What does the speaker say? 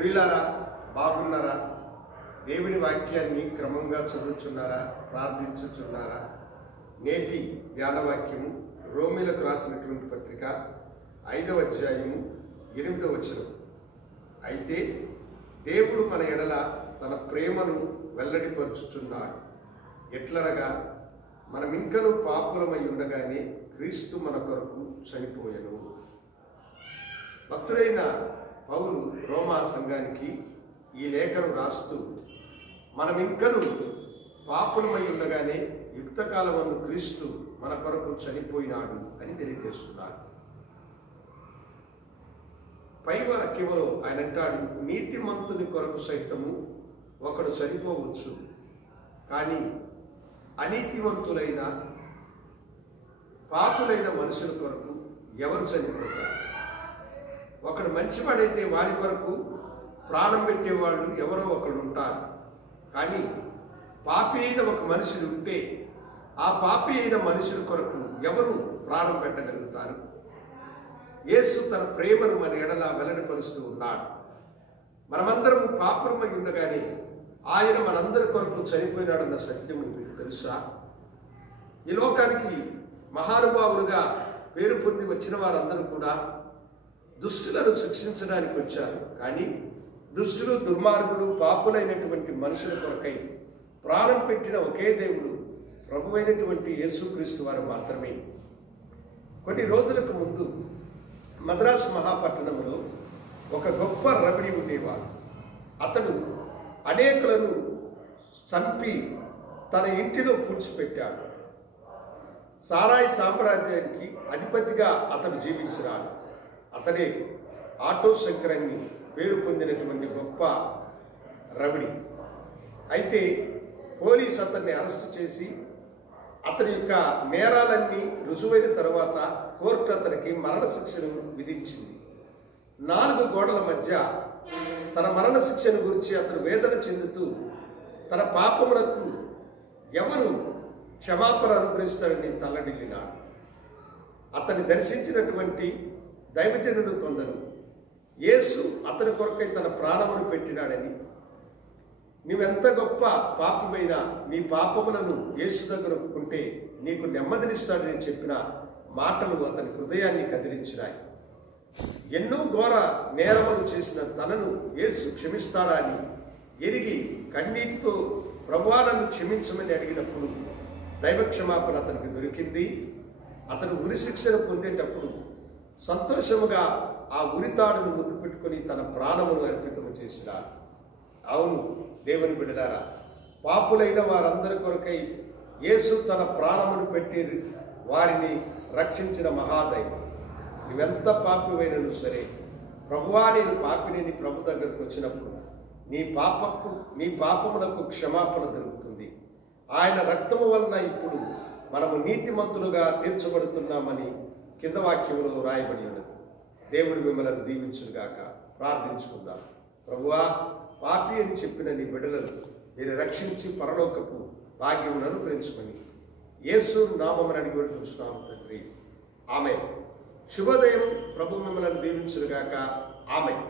ప్రియులారా, బాగున్నారా? దేవుని వాక్యాన్ని క్రమంగా చదువుచున్నారా? ప్రార్థించుచున్నారా? నేటి ధ్యాన వాక్యము రోమీలకు రాసినటువంటి పత్రిక 5వ అధ్యాయము 8వ వచనం. అయితే దేవుడు మన ఎడల తన ప్రేమను వెల్లడిపరుచుచున్నాడు. ఎట్లనగా మనమింకను పాపులమై ఉండగానే క్రీస్తు మన కొరకు చనిపోయెను. భక్తుడైన పౌలు రోమా సంఘానికి ఈ లేఖను రాస్తూ మనమింకను పాపులమై ఉండగానే యుక్తకాలమందు క్రీస్తు మన కొరకు చనిపోయినాడు అని తెలియజేస్తున్నాడు. పై వాక్యములో ఆయన అంటాడు, నీతిమంతుని కొరకు సైతము ఒకడు చనిపోవచ్చు, కానీ అనీతివంతులైన పాపులైన మనుషుల కొరకు ఎవరు చనిపోతారు? ఒకడు మంచివాడైతే వారి కొరకు ప్రాణం పెట్టేవాళ్ళు ఎవరో ఒకడు ఉంటారు. కానీ పాపి అయిన ఒక మనుషులు ఉంటే ఆ పాపి అయిన మనుషుల కొరకు ఎవరు ప్రాణం పెట్టగలుగుతారు? యేసు తన ప్రేమను మన ఎడల వెల్లడిపరుస్తూ ఉన్నాడు. మనమందరం పాపులమై ఉండగానే ఆయన మనందరి కొరకు చనిపోయినాడన్న సత్యం మీకు తెలుసా? ఈ లోకానికి మహానుభావులుగా పేరు పొంది వచ్చిన వారందరూ కూడా దుష్టులను శిక్షించడానికి వచ్చారు. కానీ దుష్టులు, దుర్మార్గులు, పాపులైనటువంటి మనుషుల కొరకై ప్రాణం పెట్టిన ఒకే దేవుడు ప్రభువైనటువంటి యేసుక్రీస్తు వారు మాత్రమే. కొన్ని రోజులకు ముందు మద్రాసు మహాపట్టణంలో ఒక గొప్ప రవిడి ఉండేవాడు. అతడు అనేకులను చంపి తన ఇంటిలో పూడ్చిపెట్టాడు. సారాయి సామ్రాజ్యానికి అధిపతిగా అతడు జీవించినాడు. అతడే ఆటో శంకరన్ని పేరు పొందినటువంటి గొప్ప రవిడి. అయితే పోలీసు అతన్ని అరెస్ట్ చేసి అతని యొక్క నేరాలన్నీ రుజువైన తర్వాత కోర్టు అతనికి మరణశిక్షను విధించింది. 4 గోడల మధ్య తన మరణశిక్షను గురించి అతను వేదన చెందుతూ తన పాపములకు ఎవరు క్షమాపణ అనుగ్రహిస్తాడని తల్లడిల్లినాడు. అతన్ని దర్శించినటువంటి దైవజనులు కొందరు యేసు అతని కొరకై తన ప్రాణమును పెట్టినాడని, నీవెంత గొప్ప పాపమైనా నీ పాపములను యేసు దగ్గర ఒప్పుకుంటే నీకు నెమ్మదినిస్తాడని చెప్పిన మాటలు అతని హృదయాన్ని కదిలించినాయి. ఎన్నో ఘోర నేరములు చేసిన తనను యేసు క్షమిస్తాడా అని ఎరిగి కన్నీటితో ప్రభువా నన్ను క్షమించమని అడిగినప్పుడు దైవ క్షమాపణ అతనికి దొరికింది. అతను ఉరిశిక్షణ పొందేటప్పుడు సంతోషముగా ఆ ఉరితాడును ముద్దు పెట్టుకుని తన ప్రాణమును అర్పితము చేసినాడు. అవును దేవుని బిడ్డలారా, పాపులైన వారందరి కొరకై యేసు తన ప్రాణమును పెట్టి వారిని రక్షించిన మహాదైవం. నువ్వెంత పాపివైనను సరే, ప్రభువా నేను పాపిని ప్రభు దగ్గరకు వచ్చినప్పుడు నీ పాపములకు క్షమాపణ దొరుకుతుంది. ఆయన రక్తము వలన ఇప్పుడు మనము నీతిమంతులుగా తీర్చబడుతున్నామని కింద వాక్యములో రాయబడి ఉన్నది. దేవుడు మిమ్మల్ని దీవించుగాక. ప్రార్థించుకుందాం. ప్రభువా, పాపి అని చెప్పిన నీ బిడ్డలను మీరు రక్షించి పరలోకపు భాగ్యమును అనుగ్రహించుకొని యేసు నామమున అడిగి వేడుకుంటున్నాము తండ్రి. ఆమేన్. శుభోదయం. ప్రభు మిమ్మల్ని దీవించుగాక. ఆమేన్.